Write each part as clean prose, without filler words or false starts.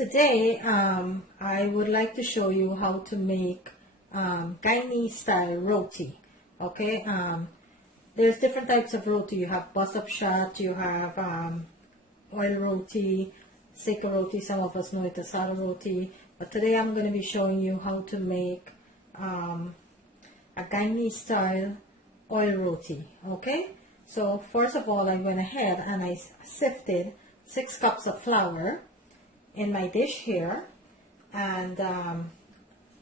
Today I would like to show you how to make Guyanese style roti. Okay, there's different types of roti. You have bus-up shot, you have oil roti, seka roti, some of us know it as sada roti, but today I'm going to be showing you how to make a Guyanese style oil roti. Okay, so first of all I went ahead and I sifted 6 cups of flour in my dish here, and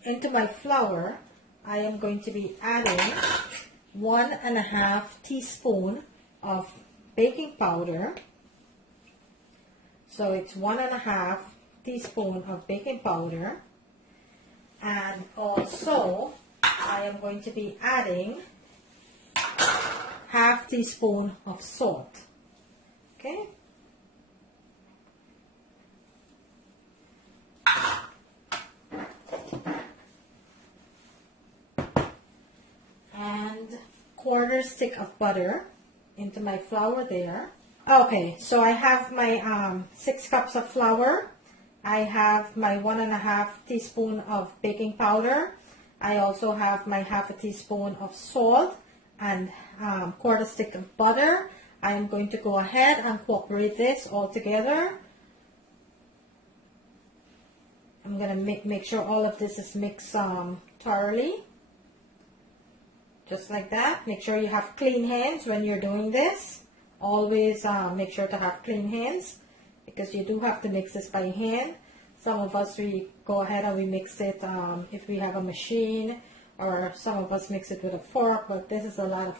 into my flour I am going to be adding 1.5 teaspoon of baking powder. So it's 1.5 teaspoon of baking powder, and also I am going to be adding 1/2 teaspoon of salt. Okay. And 1/4 stick of butter into my flour there. Okay, so I have my 6 cups of flour. I have my 1.5 teaspoon of baking powder. I also have my 1/2 teaspoon of salt and 1/4 stick of butter. I am going to go ahead and incorporate this all together. I'm going to make sure all of this is mixed thoroughly. Just like that. Make sure you have clean hands when you're doing this. Always make sure to have clean hands, because you do have to mix this by hand. Some of us, we go ahead and we mix it if we have a machine, or some of us mix it with a fork, but this is a lot of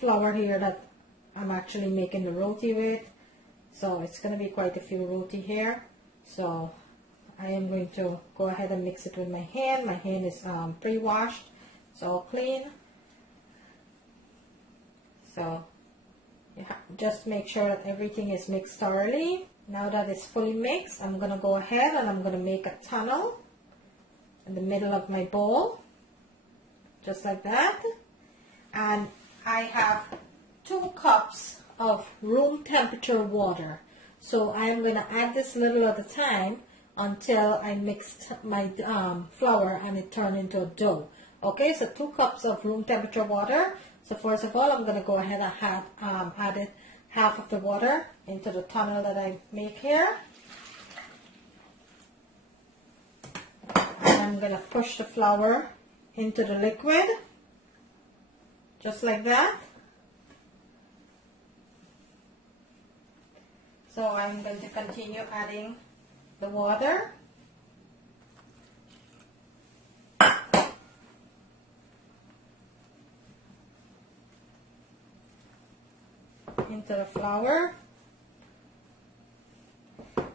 flour here that I'm actually making the roti with. So it's going to be quite a few roti here. So I am going to go ahead and mix it with my hand. My hand is pre-washed. It's all clean. So just make sure that everything is mixed thoroughly. Now that it's fully mixed, I'm going to go ahead and I'm going to make a tunnel in the middle of my bowl. Just like that. And I have 2 cups of room temperature water. So I'm going to add this little at a time until I mixed my flour and it turned into a dough. Okay, so 2 cups of room temperature water. So first of all, I'm going to go ahead and add 1/2 of the water into the tunnel that I make here. And I'm going to push the flour into the liquid, just like that. So I'm going to continue adding the water. Into the flour.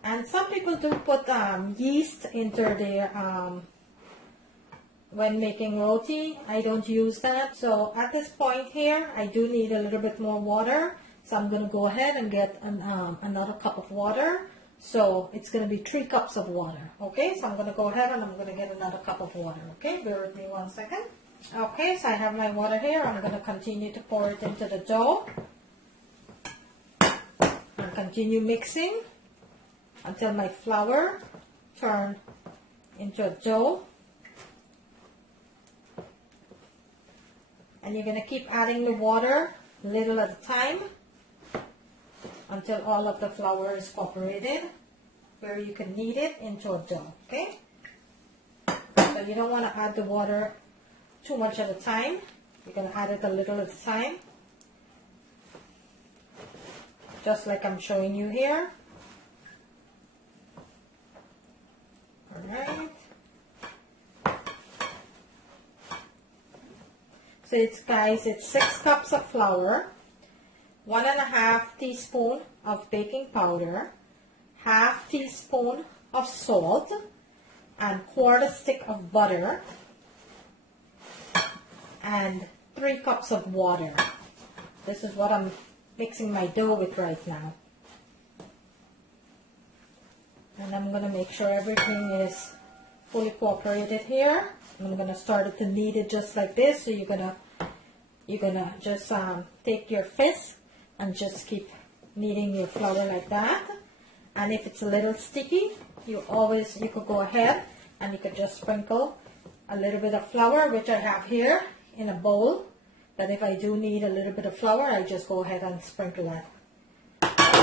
And some people do put yeast into their when making roti. I don't use that. So at this point here, I do need a little bit more water. So I'm going to go ahead and get another cup of water. So it's going to be 3 cups of water. Okay, so I'm going to go ahead and I'm going to get another cup of water. Okay, bear with me 1 second. Okay, so I have my water here. I'm going to continue to pour it into the dough. And continue mixing until my flour turns into a dough. And you're going to keep adding the water little at a time until all of the flour is incorporated, where you can knead it into a dough. Okay, so you don't want to add the water too much at a time. You're going to add it a little at a time, just like I'm showing you here. Alright. So it's 6 cups of flour, 1.5 teaspoon of baking powder, 1/2 teaspoon of salt, and 1/4 stick of butter, and 3 cups of water. This is what I'm mixing my dough with right now. And I'm going to make sure everything is fully cooperated here. I'm going to start it to knead it just like this. So you're gonna just take your fist and just keep kneading your flour like that. And if it's a little sticky, you could go ahead and you could just sprinkle a little bit of flour, which I have here in a bowl. But if I do need a little bit of flour, I just go ahead and sprinkle that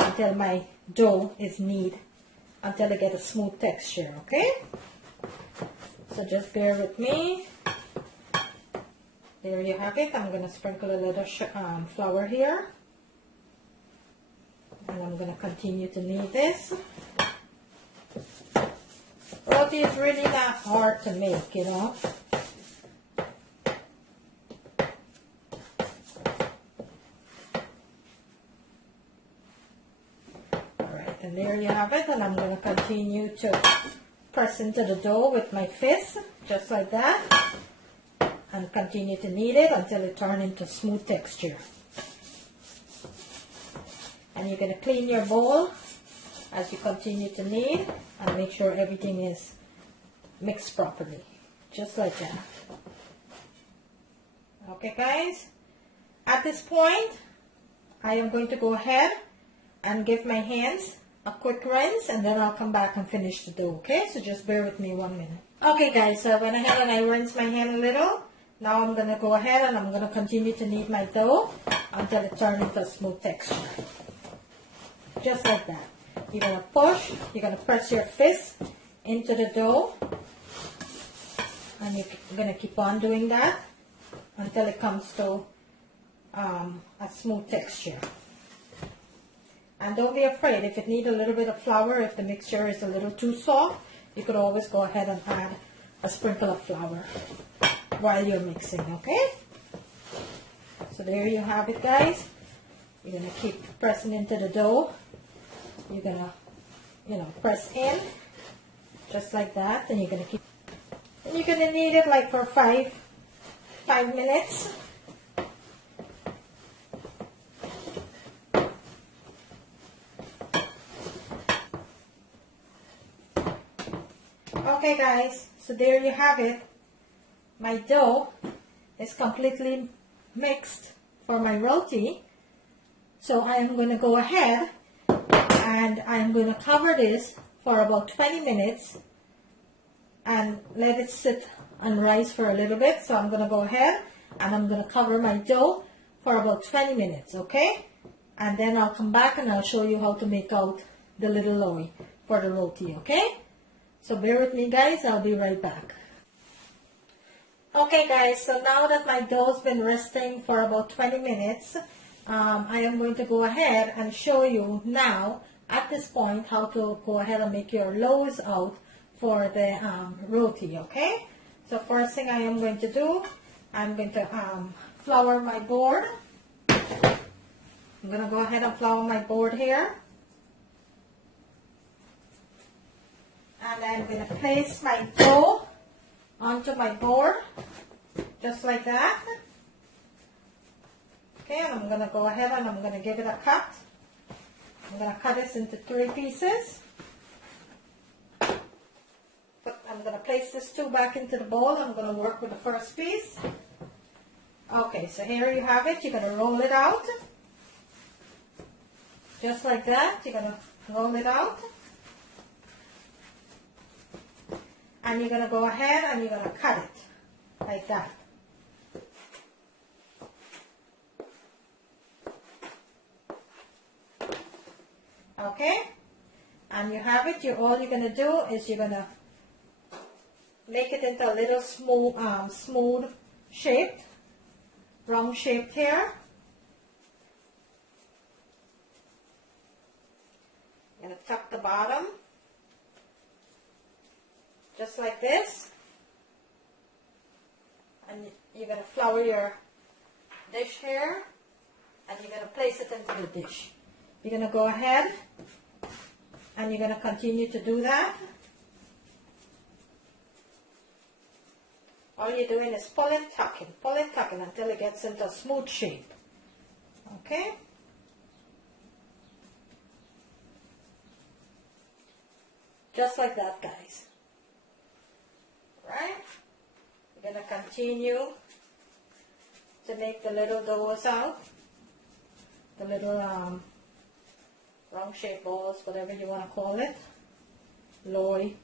until my dough is knead, until I get a smooth texture, okay? So just bear with me. There you have it. I'm going to sprinkle a little flour here. And I'm going to continue to knead this. Roti is really not hard to make, you know. Alright, and there you have it. And I'm going to continue to press into the dough with my fist, just like that. And continue to knead it until it turns into smooth texture. And you're going to clean your bowl as you continue to knead and make sure everything is mixed properly, just like that. Okay guys, at this point I am going to go ahead and give my hands a quick rinse, and then I'll come back and finish the dough, okay? So just bear with me 1 minute. Okay guys, so I went ahead and I rinsed my hand a little. Now I'm going to go ahead and I'm going to continue to knead my dough until it turns into a smooth texture. Just like that. You're going to push, you're going to press your fist into the dough. And you're going to keep on doing that until it comes to a smooth texture. And don't be afraid, if it needs a little bit of flour, if the mixture is a little too soft, you could always go ahead and add a sprinkle of flour while you're mixing, okay? So there you have it, guys. You're going to keep pressing into the dough. You're going to, press in just like that, and you're going to keep, and you're going to knead it like for 5 minutes. Okay guys, so there you have it. My dough is completely mixed for my roti. So I am going to go ahead and I'm going to cover this for about 20 minutes and let it sit and rise for a little bit. So I'm going to go ahead and I'm going to cover my dough for about 20 minutes, okay? And then I'll come back and I'll show you how to make out the little loaf for the roti, okay? So bear with me guys, I'll be right back. Okay guys, so now that my dough's been resting for about 20 minutes, I am going to go ahead and show you now at this point how to go ahead and make your loaves out for the roti, okay? So first thing I am going to do, I'm going to flour my board. I'm going to go ahead and flour my board here. And I'm going to place my dough onto my board, just like that. Okay, and I'm going to go ahead and I'm going to give it a cut. I'm going to cut this into 3 pieces. I'm going to place this 2 back into the bowl. I'm going to work with the first piece. Okay, so here you have it. You're going to roll it out. Just like that. You're going to roll it out. And you're going to go ahead and you're going to cut it like that. Okay, and you have it. All you're going to do is you're going to make it into a little smooth shape, round shaped here. You're going to tuck the bottom. Just like this, and you're going to flour your dish here, and you're going to place it into the dish. You're going to go ahead and you're going to continue to do that. All you're doing is pull and tucking until it gets into a smooth shape. Okay? Just like that, guys. Right? You're going to continue to make the little doughs out, the little round shaped balls, whatever you want to call it. loy.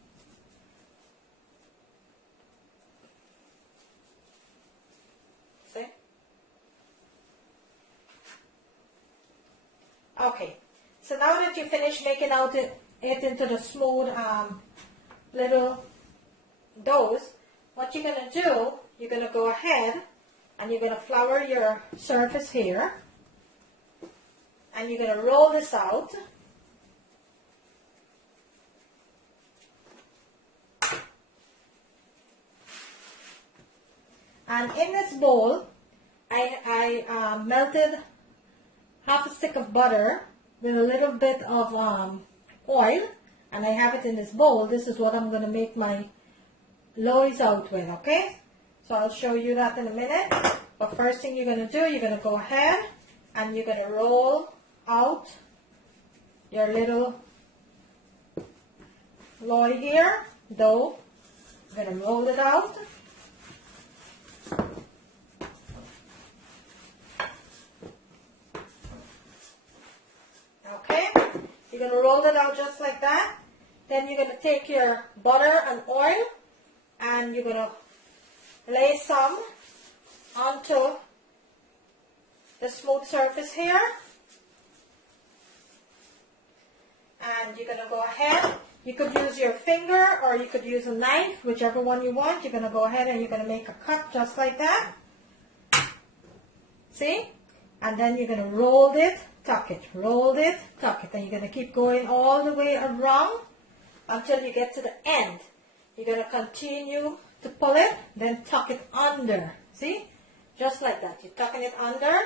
See? Okay, so now that you finish making out it into the smooth little doughs, what you're going to do, you're going to go ahead and you're going to flour your surface here, and you're going to roll this out. And in this bowl, I melted half a stick of butter with a little bit of oil, and I have it in this bowl. This is what I'm going to make my loaves out with, okay? So I'll show you that in a minute. But first thing you're going to do, you're going to go ahead and you're going to roll out your little loaf here, dough. You're going to roll it out. Okay, you're going to roll it out just like that. Then you're going to take your butter and oil and you're going to lay some onto the smooth surface here. And you're going to go ahead. You could use your finger or you could use a knife, whichever one you want. You're going to go ahead and you're going to make a cut just like that. See? And then you're going to roll it, tuck it, roll it, tuck it. And you're going to keep going all the way around until you get to the end. You're going to continue to pull it, then tuck it under. See? Just like that. You're tucking it under.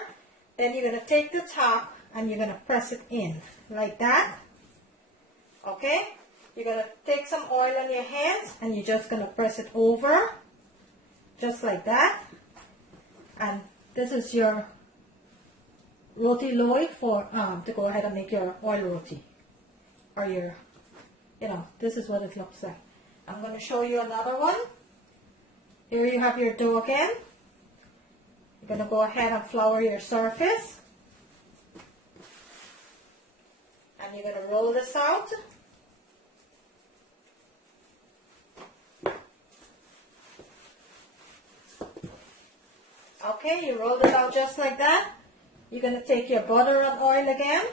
Then you're going to take the top and you're going to press it in. Like that. Okay? You're going to take some oil on your hands and you're just going to press it over. Just like that. And this is your roti loaf for to go ahead and make your oil roti. Or your, this is what it looks like. I'm going to show you another one. Here you have your dough again. You're going to go ahead and flour your surface. And you're going to roll this out. Okay, you rolled it out just like that. You're going to take your butter and oil again.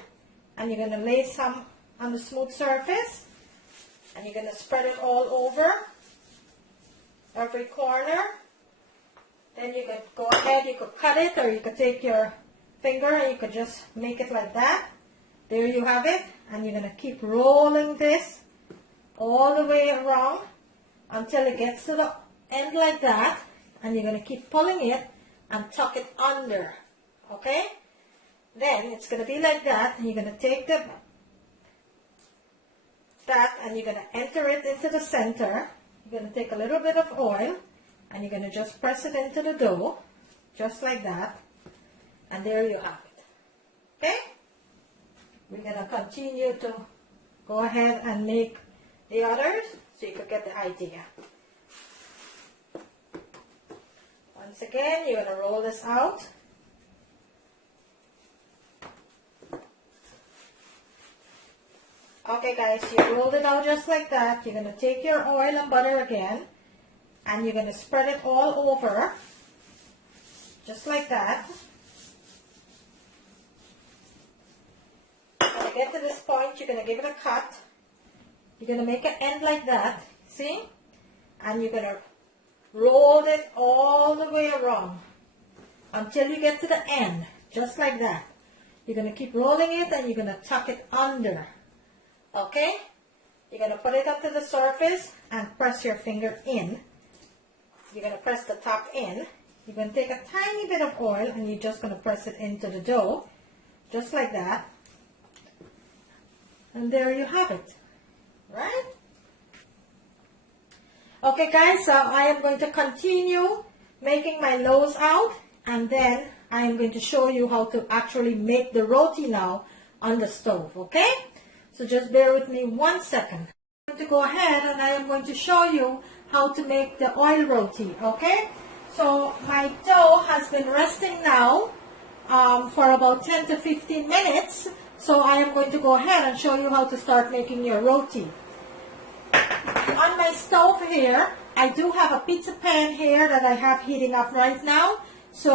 And you're going to lay some on the smooth surface. And you're going to spread it all over. Every corner. Then you could go ahead, you could cut it, or you could take your finger and you could just make it like that. There you have it. And you're going to keep rolling this all the way around until it gets to the end like that. And you're going to keep pulling it and tuck it under. Okay? Then it's going to be like that. And you're going to take that and you're going to enter it into the center. You're going to take a little bit of oil and you're going to just press it into the dough, just like that. And there you have it. Okay? We're going to continue to go ahead and make the others so you could get the idea. Once again, you're going to roll this out. Okay guys, you rolled it out just like that. You're going to take your oil and butter again and you're going to spread it all over just like that. When you get to this point, you're going to give it a cut. You're going to make an end like that, see? And you're going to roll it all the way around until you get to the end, just like that. You're going to keep rolling it and you're going to tuck it under. Okay? You're going to put it up to the surface and press your finger in. You're going to press the top in. You're going to take a tiny bit of oil and you're just going to press it into the dough. Just like that. And there you have it. Right? Okay guys, so I am going to continue making my loaves out. And then I am going to show you how to actually make the roti now on the stove. Okay? So just bear with me 1 second. I'm going to go ahead and I am going to show you how to make the oil roti, okay? So my dough has been resting now for about 10 to 15 minutes. So I am going to go ahead and show you how to start making your roti. stove here, I do have a pizza pan here that I have heating up right now. So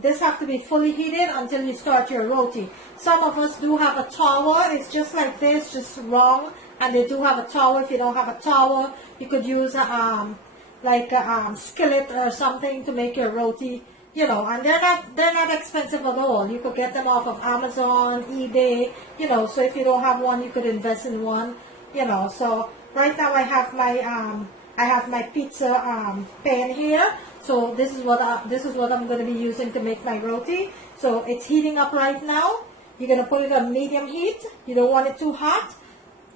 this have to be fully heated until you start your roti. Some of us do have a tawa. It's just like this, just wrong. And they do have a tawa. If you don't have a tawa, you could use like a skillet or something to make your roti. You know, and they're not expensive at all. You could get them off of Amazon, eBay. You know, so if you don't have one, you could invest in one. You know, so right now I have my pizza pan here. So this is what I'm going to be using to make my roti. So it's heating up right now. You're going to put it on medium heat. You don't want it too hot.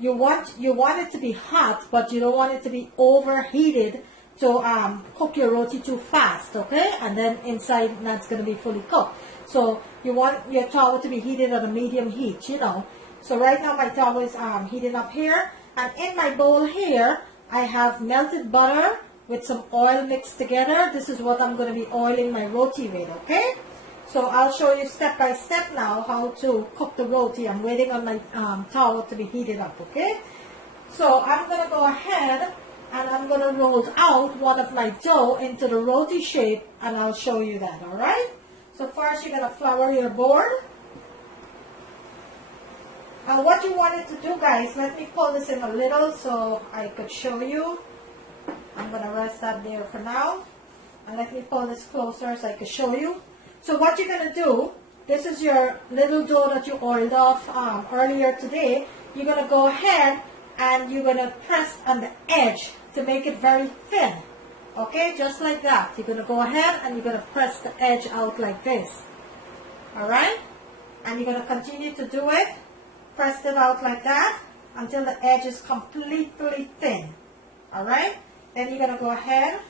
You want it to be hot, but you don't want it to be overheated to cook your roti too fast, okay? And then inside that's going to be fully cooked. So you want your tawa to be heated at a medium heat, you know. So right now my tawa is heating up here, and in my bowl here I have melted butter with some oil mixed together. This is what I'm going to be oiling my roti with, okay? So I'll show you step by step now how to cook the roti. I'm waiting on my tawa to be heated up, okay? So I'm going to go ahead and I'm going to roll out one of my dough into the roti shape, and I'll show you that, all right? So first you're going to flour your board. And what you wanted to do, guys, let me pull this in a little so I could show you. I'm going to rest that there for now. And let me pull this closer so I can show you. So what you're going to do, this is your little dough that you oiled off earlier today. You're going to go ahead and you're going to press on the edge to make it very thin. Okay, just like that. You're going to go ahead and you're going to press the edge out like this. Alright? And you're going to continue to do it. Press it out like that until the edge is completely thin. Alright? Then you're going to go ahead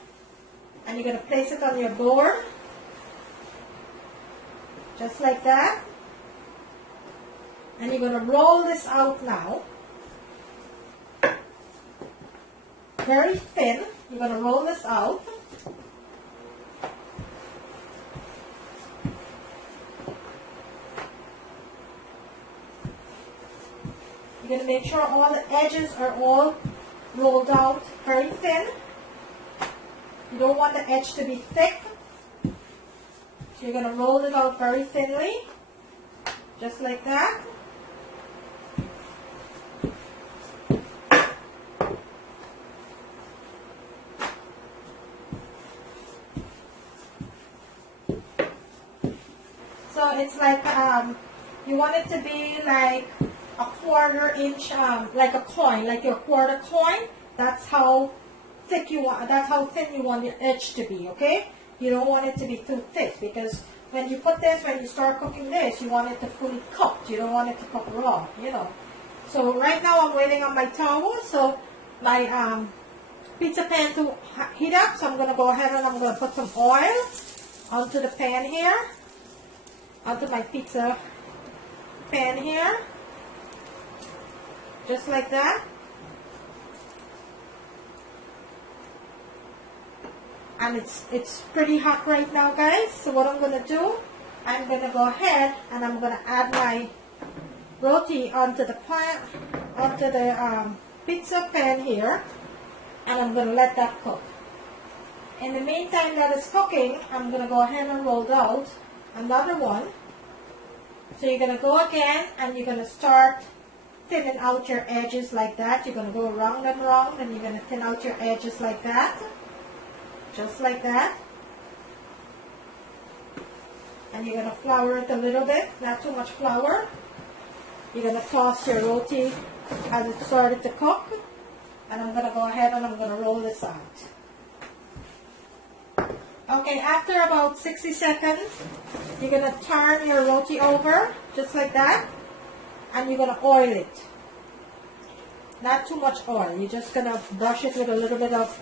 and you're going to place it on your board. Just like that. And you're going to roll this out now. Very thin. You're going to roll this out. You're going to make sure all the edges are all rolled out very thin. You don't want the edge to be thick. So you're going to roll it out very thinly. Just like that. So it's like, you want it to be like a 1/4 inch, like a coin, like your quarter coin. That's how thick you want, that's how thin you want your edge to be, okay? You don't want it to be too thick, because when you put this, when you start cooking this, you want it to fully cook. You don't want it to cook raw, you know. So right now I'm waiting on my tawa, so my pizza pan to heat up. So I'm going to go ahead and I'm going to put some oil onto the pan here, onto my pizza pan here, just like that. And it's pretty hot right now, guys. So what I'm going to do, I'm going to go ahead and I'm going to add my roti onto the pan, onto the pizza pan here, and I'm going to let that cook. In the meantime that it's cooking, I'm going to go ahead and roll out another one. So you're going to go again and you're going to start thinning out your edges like that. You're going to go round and round, and you're going to thin out your edges like that. Just like that. And you're going to flour it a little bit, not too much flour. You're going to toss your roti as it started to cook. And I'm going to go ahead and I'm going to roll this out. Okay, after about 60 seconds, you're going to turn your roti over, just like that. And you're going to oil it. Not too much oil. You're just going to brush it with a little bit of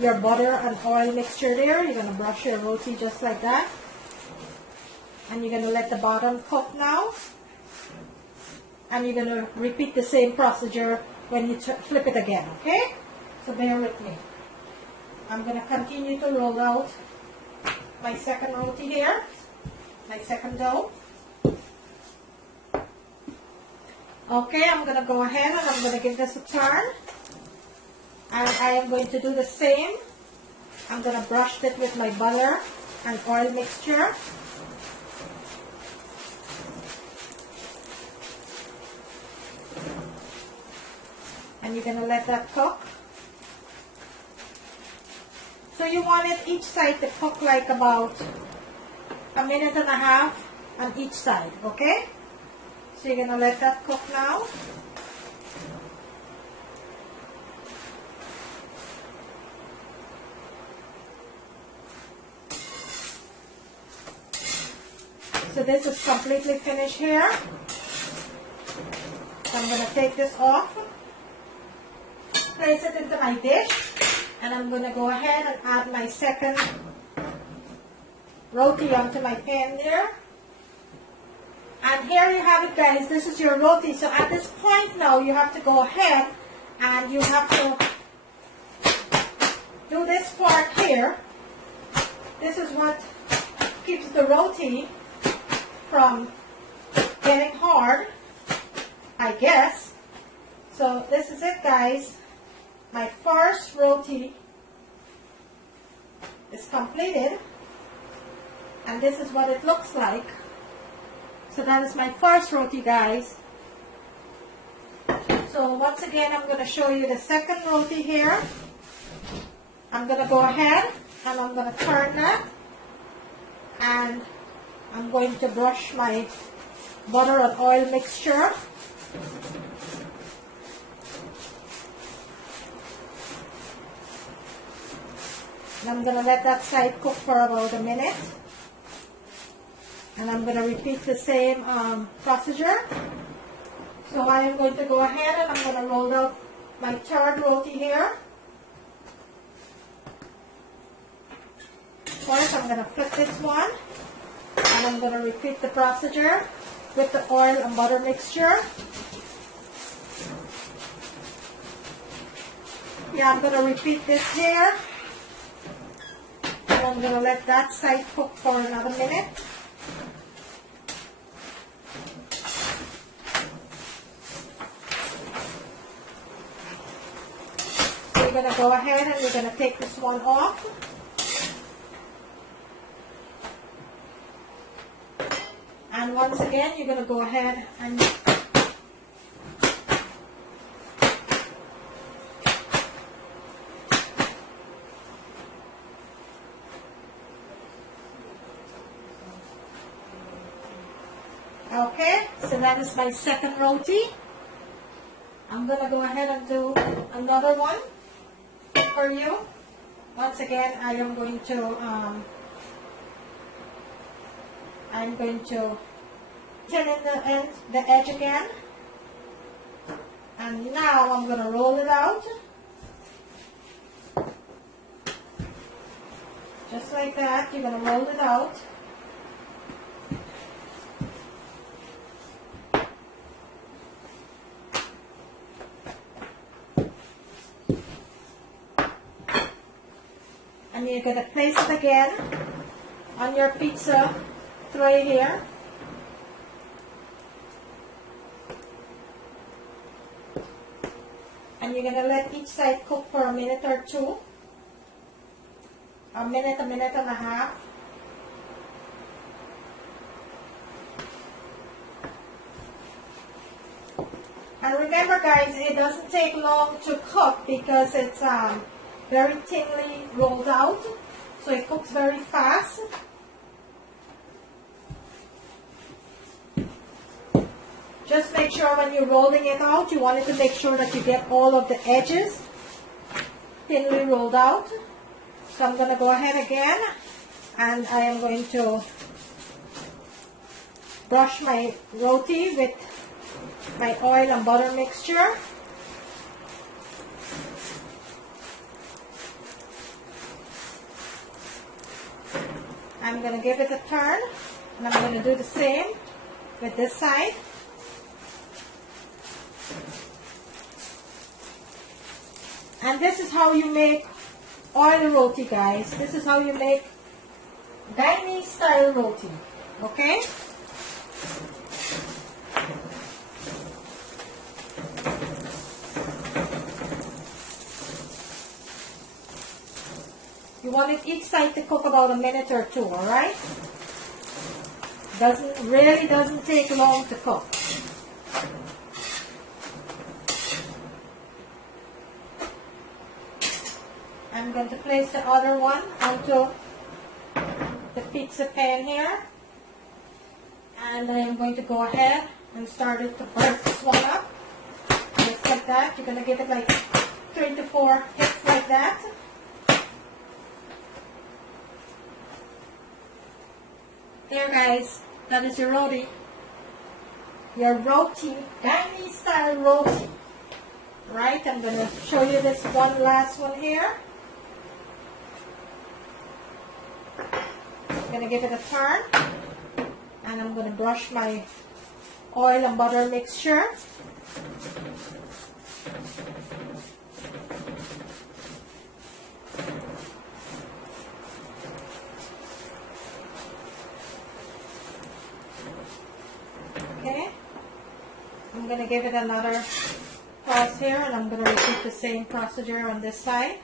your butter and oil mixture there. You're going to brush your roti just like that. And you're going to let the bottom cook now. And you're going to repeat the same procedure when you flip it again, okay? So bear with me. I'm going to continue to roll out my second roti here, my second dough. Okay, I'm going to go ahead and I'm going to give this a turn. And I am going to do the same. I'm going to brush it with my butter and oil mixture. And you're going to let that cook. So you want it each side to cook like about a minute and a half on each side, okay? So you're going to let that cook now. So this is completely finished here. So I'm going to take this off, place it into my dish, and I'm going to go ahead and add my second roti onto my pan there. And here you have it, guys. This is your roti. So at this point now, you have to go ahead and you have to do this part here. This is what keeps the roti from getting hard, I guess. So this is it, guys. My first roti is completed, and this is what it looks like. So that is my first roti, guys. So once again, I'm going to show you the second roti here. I'm going to go ahead and I'm going to turn that, and I'm going to brush my butter and oil mixture. And I'm going to let that side cook for about a minute. And I'm going to repeat the same procedure. So I am going to go ahead and I'm going to roll out my third roti here. First, I'm going to flip this one. And I'm going to repeat the procedure with the oil and butter mixture. Yeah, I'm going to repeat this here. And I'm going to let that side cook for another minute. So you're going to go ahead and you're going to take this one off. And once again, you're going to go ahead and okay, so that is my second roti. I'm going to go ahead and do another one for you. Once again, I'm going to thin in the edge again. And now I'm going to roll it out. Just like that, you're going to roll it out. And you're going to place it again on your pizza tray here. And you're going to let each side cook for a minute or two. A minute and a half. And remember, guys, it doesn't take long to cook because it's very thinly rolled out, so it cooks very fast. Just make sure when you're rolling it out, you want it to make sure that you get all of the edges thinly rolled out. So I'm going to go ahead again, and I am going to brush my roti with my oil and butter mixture. I'm going to give it a turn, and I'm going to do the same with this side. And this is how you make oil roti, guys. This is how you make Guyanese style roti, okay? You want it each side to cook about a minute or two, alright? Really doesn't take long to cook. I'm going to place the other one onto the pizza pan here. And I am going to go ahead and start it to burst this one up. Just like that. You're going to give it like 3 to 4 hits like that. There guys, that is your roti. Your roti, Guyanese style roti. Right, I'm going to show you this one last one here. I'm going to give it a turn. And I'm going to brush my oil and butter mixture. Okay. I'm going to give it another toss here, and I'm going to repeat the same procedure on this side.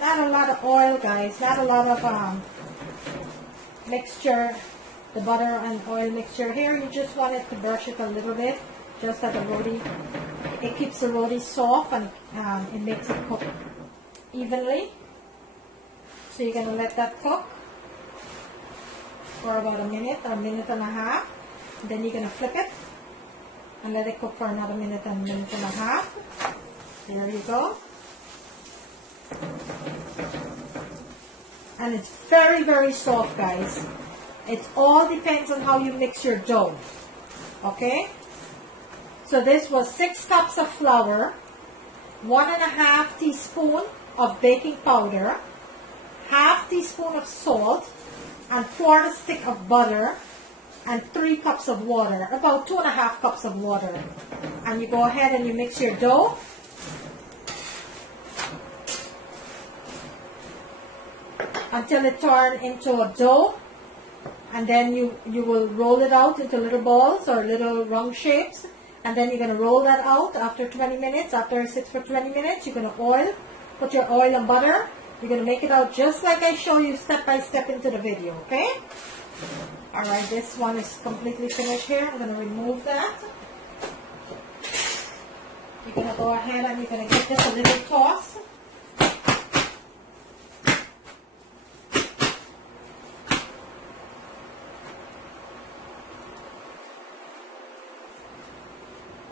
Not a lot of oil, guys. Not a lot of mixture, the butter and oil mixture here. You just want it to brush it a little bit, just like a roti. It keeps the roti soft, and it makes it cook evenly. So you're going to let that cook for about a minute or a minute and a half. And then you're going to flip it and let it cook for another minute and a minute and a half. There you go. And it's very, very soft, guys. It all depends on how you mix your dough. Okay? So this was 6 cups of flour, 1.5 teaspoon of baking powder, half teaspoon of salt, and 1/4 stick of butter, and 3 cups of water, about 2.5 cups of water. And you go ahead and you mix your dough. Until it turns into a dough, and then you will roll it out into little balls or little round shapes, and then you're going to roll that out after 20 minutes. After it sits for 20 minutes, you're going to put your oil and butter. You're going to make it out just like I show you step by step into the video, okay? Alright, this one is completely finished here. I'm going to remove that. You're going to go ahead and you're going to give this a little toss.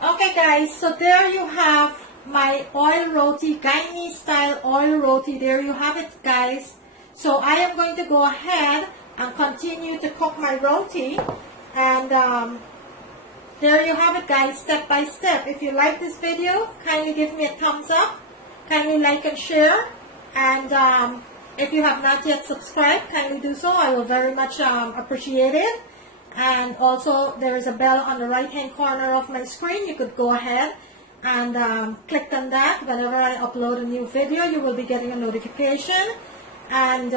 Okay guys, so there you have my oil roti, Guyanese style oil roti. There you have it, guys. So I am going to go ahead and continue to cook my roti, and there you have it, guys, step by step. If you like this video, kindly give me a thumbs up, kindly like and share, and if you have not yet subscribed, kindly do so. I will very much appreciate it. And also there is a bell on the right hand corner of my screen. You could go ahead and click on that. Whenever I upload a new video, you will be getting a notification, and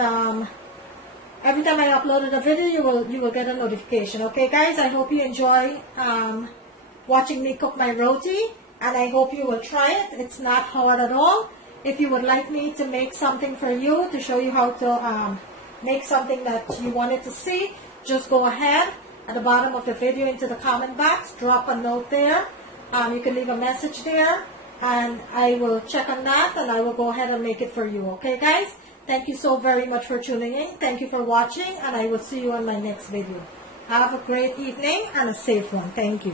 every time I upload a video, you will get a notification. Okay guys, I hope you enjoy watching me cook my roti, and I hope you will try it. It's not hard at all. If you would like me to make something for you, to show you how to make something that you wanted to see, just go ahead at the bottom of the video into the comment box, drop a note there. You can leave a message there, and I will check on that, and I will go ahead and make it for you. Okay guys, thank you so very much for tuning in. Thank you for watching, and I will see you on my next video. Have a great evening and a safe one. Thank you.